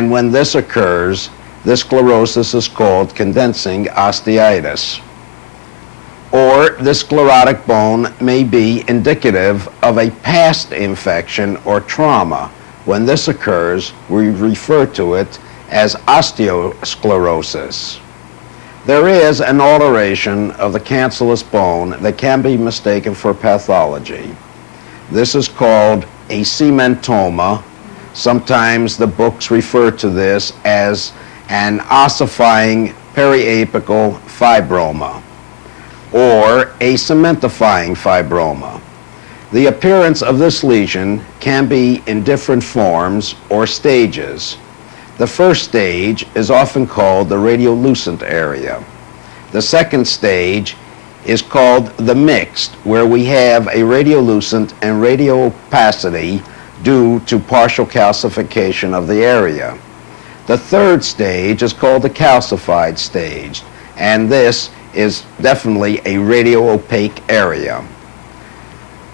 And when this occurs, this sclerosis is called condensing osteitis. Or this sclerotic bone may be indicative of a past infection or trauma. When this occurs, we refer to it as osteosclerosis. There is an alteration of the cancellous bone that can be mistaken for pathology. This is called a cementoma. Sometimes the books refer to this as an ossifying periapical fibroma or a cementifying fibroma. The appearance of this lesion can be in different forms or stages. The first stage is often called the radiolucent area. The second stage is called the mixed, where we have a radiolucent and radiopacity due to partial calcification of the area. The third stage is called the calcified stage, and this is definitely a radio-opaque area.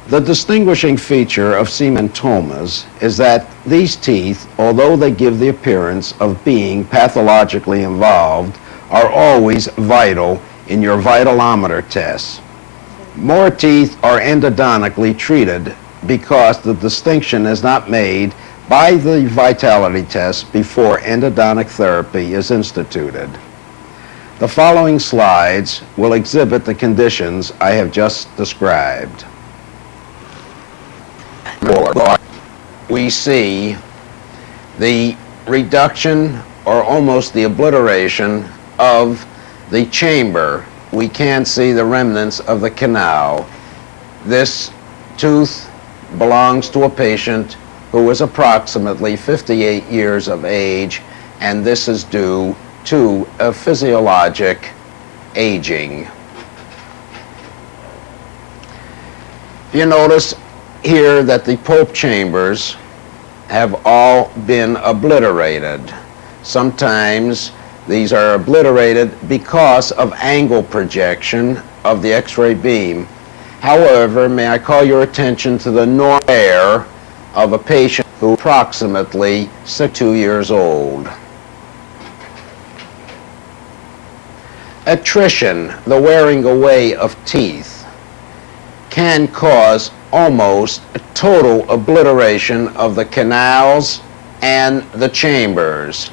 The distinguishing feature of cementomas is that these teeth, although they give the appearance of being pathologically involved, are always vital in your vitalometer tests. More teeth are endodontically treated because the distinction is not made by the vitality test before endodontic therapy is instituted. The following slides will exhibit the conditions I have just described. We see the reduction or almost the obliteration of the chamber. We can see the remnants of the canal. This tooth belongs to a patient who was approximately 58 years of age, and this is due to a physiologic aging. You notice here that the pulp chambers have all been obliterated. Sometimes these are obliterated because of angle projection of the X-ray beam. However, may I call your attention to the normal hair of a patient who is approximately 62 years old. Attrition, the wearing away of teeth, can cause almost a total obliteration of the canals and the chambers.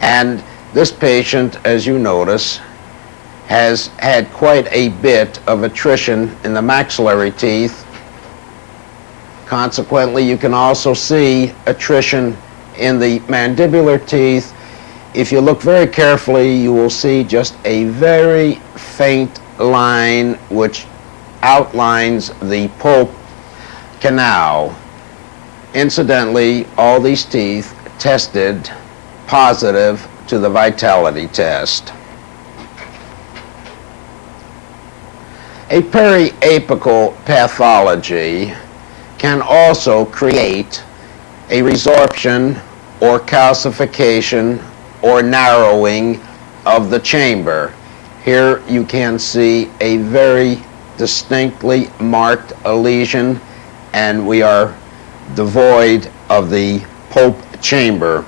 And this patient, as you notice, has had quite a bit of attrition in the maxillary teeth. Consequently, you can also see attrition in the mandibular teeth. If you look very carefully, you will see just a very faint line which outlines the pulp canal. Incidentally, all these teeth tested positive to the vitality test. A periapical pathology can also create a resorption or calcification or narrowing of the chamber. Here you can see a very distinctly marked lesion, and we are devoid of the pulp chamber.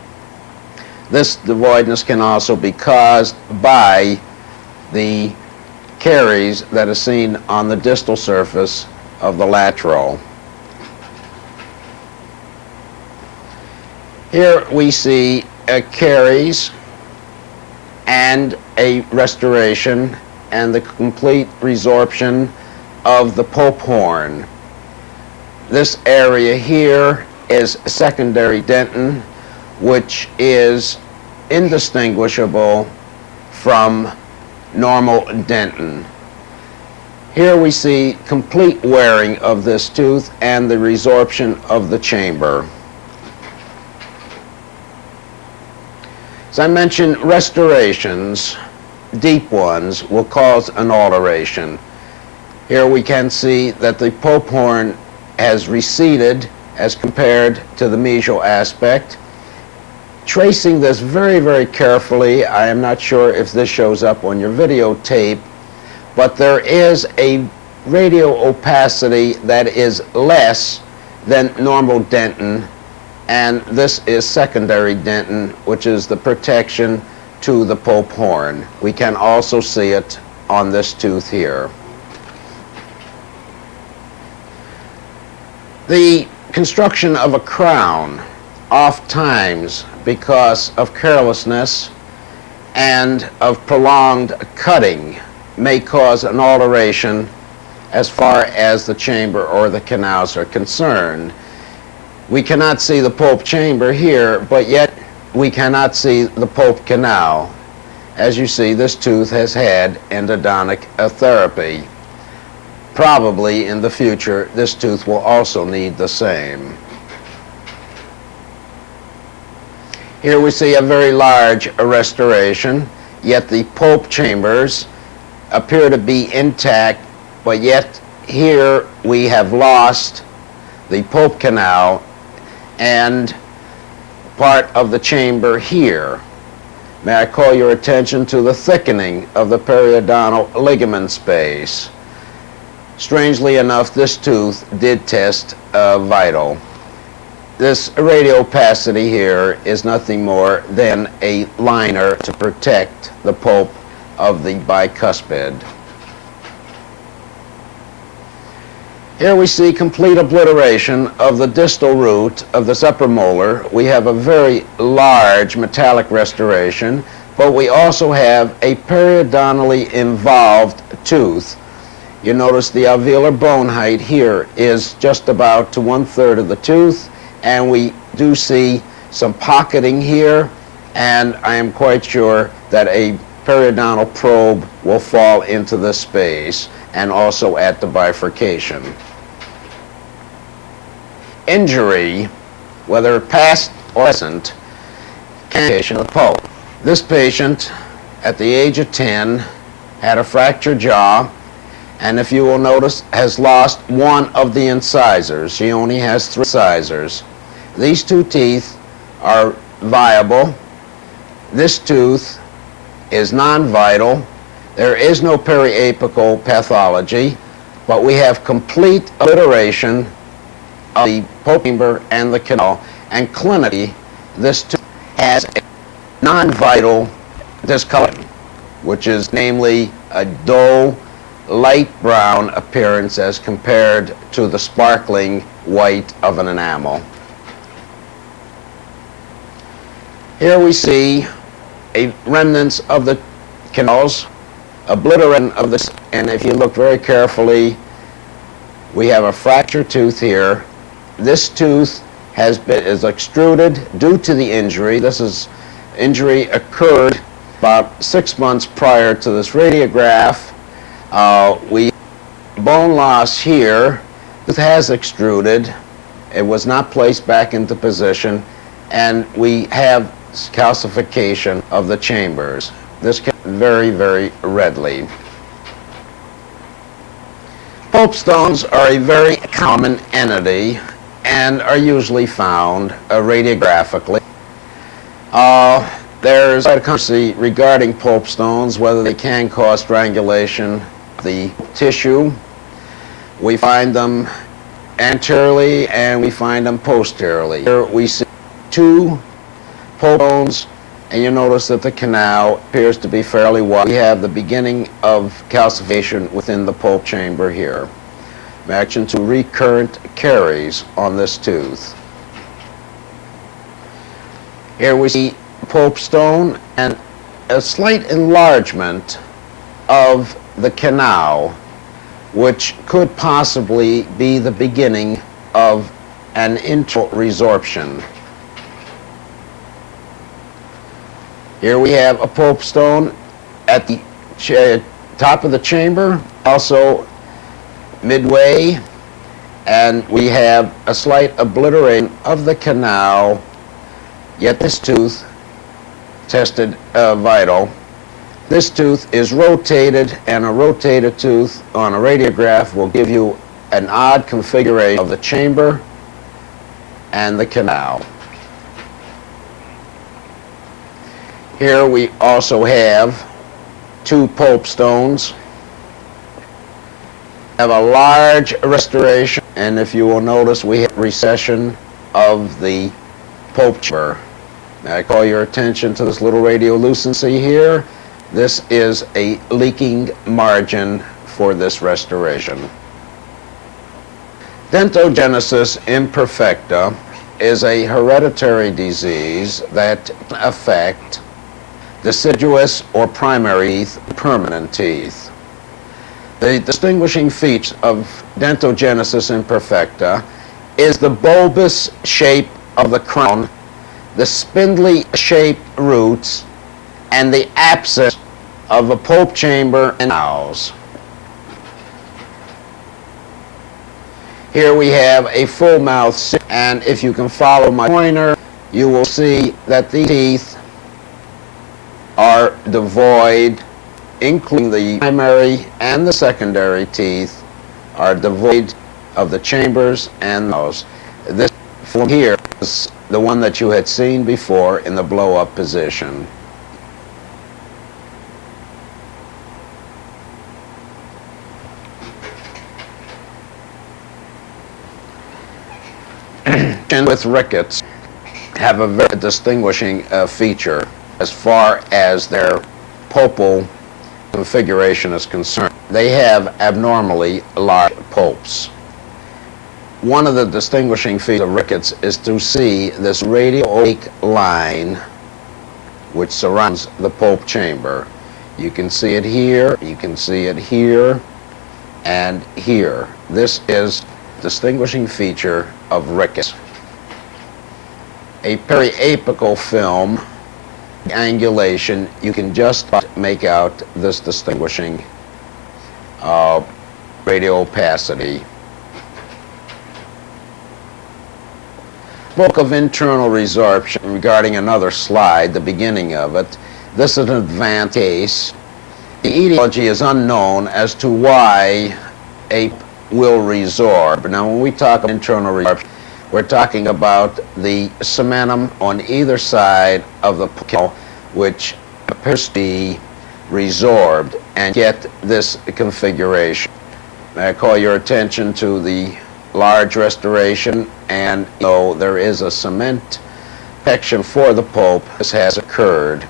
This devoidness can also be caused by the caries that are seen on the distal surface of the lateral. Here we see caries and a restoration and the complete resorption of the pulp horn. This area here is secondary dentin, which is indistinguishable from normal dentin. Here we see complete wearing of this tooth and the resorption of the chamber. As I mentioned, restorations, deep ones, will cause an alteration. Here we can see that the pulp horn has receded as compared to the mesial aspect. Tracing this very, very carefully, I am not sure if this shows up on your videotape, but there is a radio opacity that is less than normal dentin and this is secondary dentin, which is the protection to the pulp horn. We can also see it on this tooth here. The construction of a crown, oftentimes because of carelessness and of prolonged cutting, may cause an alteration as far as the chamber or the canals are concerned. We cannot see the pulp chamber here, but yet we cannot see the pulp canal. As you see, this tooth has had endodontic therapy. Probably in the future, this tooth will also need the same. Here we see a very large restoration, yet the pulp chambers appear to be intact, but yet here we have lost the pulp canal and part of the chamber here. May I call your attention to the thickening of the periodontal ligament space. Strangely enough, this tooth did test vital. This radiopacity here is nothing more than a liner to protect the pulp of the bicuspid. Here we see complete obliteration of the distal root of this upper molar. We have a very large metallic restoration, but we also have a periodontally involved tooth. You notice the alveolar bone height here is just about to 1/3 of the tooth, and we do see some pocketing here, and I am quite sure that a periodontal probe will fall into this space and also at the bifurcation. Injury, whether past or present, calcification of the pulp. This patient, at the age of 10, had a fractured jaw, and if you will notice, has lost one of the incisors. She only has 3 incisors. These 2 teeth are viable. This tooth is non-vital. There is no periapical pathology, but we have complete obliteration of the pulp chamber and the canal, and clinically, this tooth has a non-vital discoloration, which is namely a dull, light brown appearance as compared to the sparkling white of an enamel. Here we see a remnants of the canals, obliteration of this, and if you look very carefully, we have a fractured tooth here. This tooth is extruded due to the injury. Injury occurred about 6 months prior to this radiograph. We bone loss here. This has extruded. It was not placed back into position, and we have calcification of the chambers. This can very, very readily. Pulp stones are a very common entity and are usually found radiographically. There's controversy regarding pulp stones, whether they can cause strangulation of the tissue. We find them anteriorly and we find them posteriorly. Here we see 2 pulp stones, and you notice that the canal appears to be fairly wide. We have the beginning of calcification within the pulp chamber here. Action to recurrent caries on this tooth. Here we see pulp stone and a slight enlargement of the canal, which could possibly be the beginning of an internal resorption. Here we have a pulp stone at the top of the chamber, also midway, and we have a slight obliteration of the canal, yet this tooth tested vital. This tooth is rotated, and a rotated tooth on a radiograph will give you an odd configuration of the chamber and the canal. Here we also have 2 pulp stones. Have a large restoration, and if you will notice, we have recession of the pulp chamber. May I call your attention to this little radiolucency here? This is a leaking margin for this restoration. Dentogenesis imperfecta is a hereditary disease that affects deciduous or primary teeth, permanent teeth. The distinguishing feature of dentogenesis imperfecta is the bulbous shape of the crown, the spindly shaped roots, and the absence of a pulp chamber and canals. Here we have a full mouth, and if you can follow my pointer, you will see that these teeth are devoid, including the primary and the secondary teeth, are devoid of the chambers and nose. This form here is the one that you had seen before in the blow-up position. With rickets have a very distinguishing feature as far as their pulpal configuration is concerned. They have abnormally large pulps. One of the distinguishing features of rickets is to see this radial-oblique line which surrounds the pulp chamber. You can see it here, you can see it here, and here. This is a distinguishing feature of rickets. A periapical film angulation, you can just make out this distinguishing radial opacity. Book of internal resorption regarding another slide, the beginning of it. This is an advanced case. The etiology is unknown as to why a will resorb. Now, when we talk about internal resorption, we're talking about the cementum on either side of the canal, which appears to be resorbed and get this configuration. May I call your attention to the large restoration, and though there is a cement protection for the pulp, this has occurred.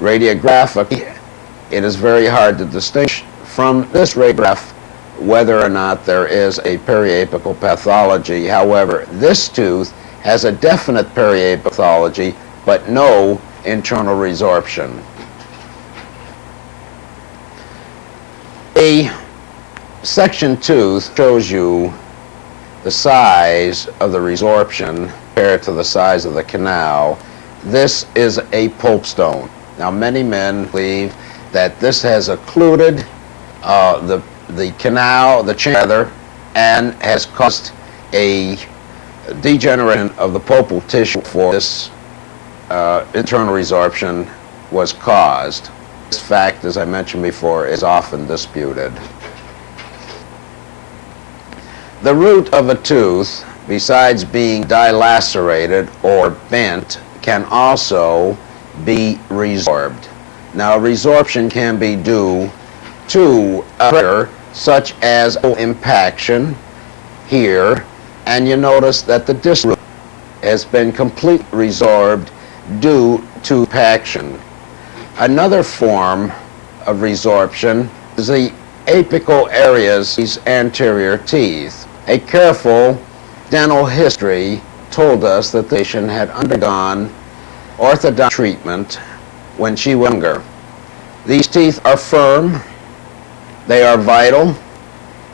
Radiographically, it is very hard to distinguish from this radiograph whether or not there is a periapical pathology. However, this tooth has a definite periapical pathology, but no internal resorption. A section tooth shows you the size of the resorption compared to the size of the canal. This is a pulp stone. Now, many men believe that this has occluded the canal, the chamber, and has caused a degeneration of the pulpal tissue for this internal resorption was caused. This fact, as I mentioned before, is often disputed. The root of a tooth, besides being dilacerated or bent, can also be resorbed. Now, resorption can be due to a pressure such as impaction here, and you notice that the distal root has been completely resorbed due to impaction. Another form of resorption is the apical areas, these anterior teeth. A careful dental history told us that the patient had undergone orthodontic treatment when she was younger. These teeth are firm, they are vital,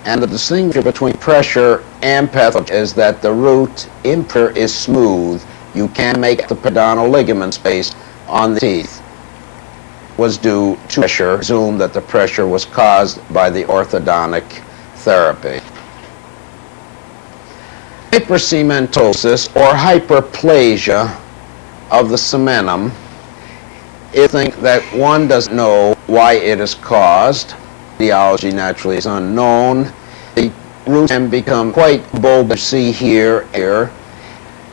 and the distinction between pressure and pathology is that the root is smooth. You can make the periodontal ligament space on the teeth. Was due to pressure. Assume that the pressure was caused by the orthodontic therapy. Hypercementosis or hyperplasia of the cementum is something that one doesn't know why it is caused. The etiology naturally is unknown. The roots can become quite bulbous. See here.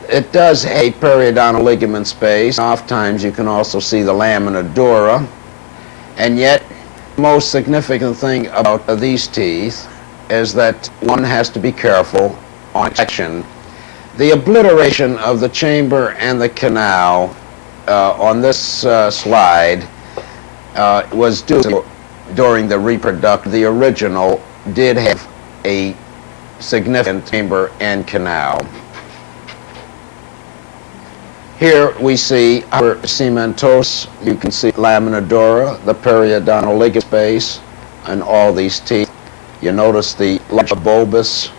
It does have a periodontal ligament space. Oftentimes you can also see the lamina dura. And yet, the most significant thing about these teeth is that one has to be careful on extraction. The obliteration of the chamber and the canal on this slide was due to, during the reproduction. The original did have a significant chamber and canal. Here we see our cementosa. You can see lamina dura, the periodontal ligament space, and all these teeth. You notice the large bulbous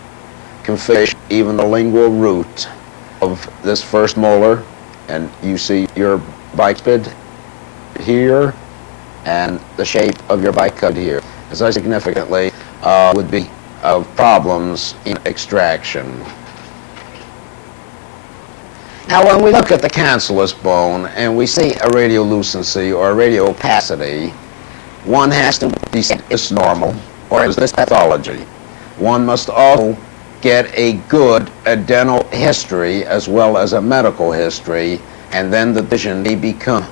configuration, even the lingual root of this first molar, and you see your biciped here and the shape of your bicud here. As I significantly would be of problems in extraction. Now, when we look at the cancellous bone and we see a radiolucency or a radiopacity, one has to decide is this normal or is this pathology. One must also get a good dental history as well as a medical history, and then the decision may become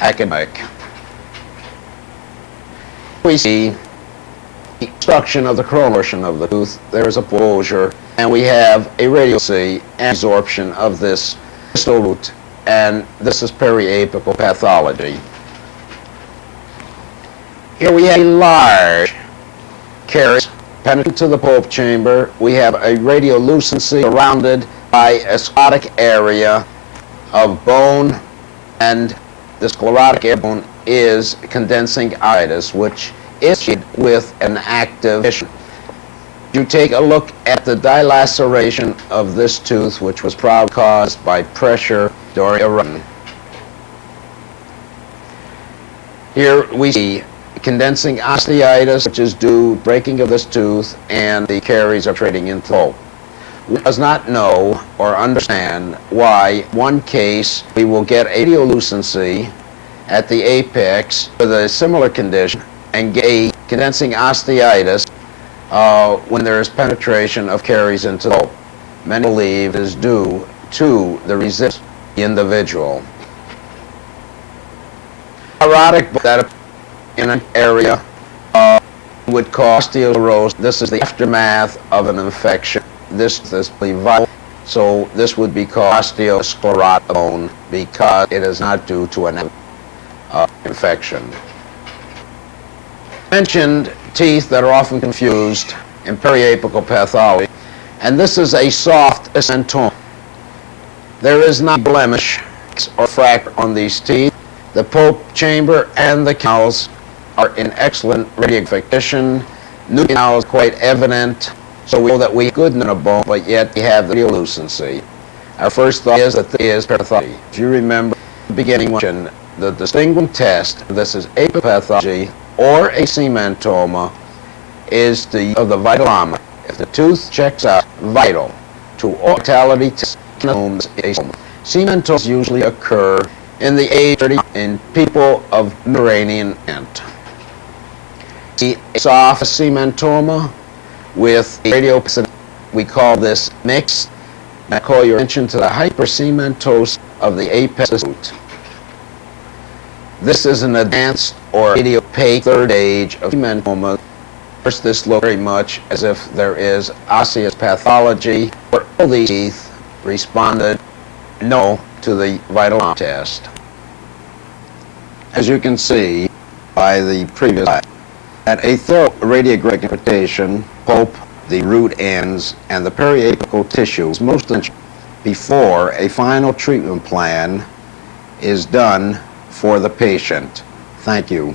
academic. We see the obstruction of the coronal portion of the tooth. There is a closure, and we have a radiolucency and resorption of this distal root, and this is periapical pathology. Here we have a large caries penetrant to the pulp chamber. We have a radiolucency surrounded by a sclerotic area of bone, and the sclerotic area bone is condensing itis, which is with an active tissue. You take a look at the dilaceration of this tooth, which was probably caused by pressure during a run. Here we see condensing osteitis, which is due to breaking of this tooth, and the caries are trading into pulp. One does not know or understand why one case we will get radiolucency at the apex with a similar condition and get a condensing osteitis when there is penetration of caries into the pulp. Many believe it is due to the resistance of the individual. Erotic that in an area would cause osteosclerosis. This is the aftermath of an infection. This is vital, so this would be called osteosclerotic bone because it is not due to an infection. Mentioned teeth that are often confused in periapical pathology, and this is a soft centoma. There is not blemish or fracture on these teeth. The pulp chamber and the canals are in excellent radiographic condition. New canals quite evident, so we know that we have good in a bone, but yet we have the radiolucency. Our first thought is that this is pathology. If you remember the beginning, the distinguishing test, this is apipathology or a cementoma, is of the vital lamina. If the tooth checks out vital to all mortality tests, cementomas usually occur in the age 30 in people of Mediterranean descent. See a soft cementoma with a radiopacity. We call this mixed. I call your attention to the hypercementosis of the apex of the root. This is an advanced or radiopaque third stage of cementoma. First, this looks very much as if there is osseous pathology, where all these teeth responded no to the vital lamina test. As you can see by the previous slide, that a thorough radiographic interpretation, pulp, the root ends, and the periapical tissue is most important before a final treatment plan is done for the patient. Thank you.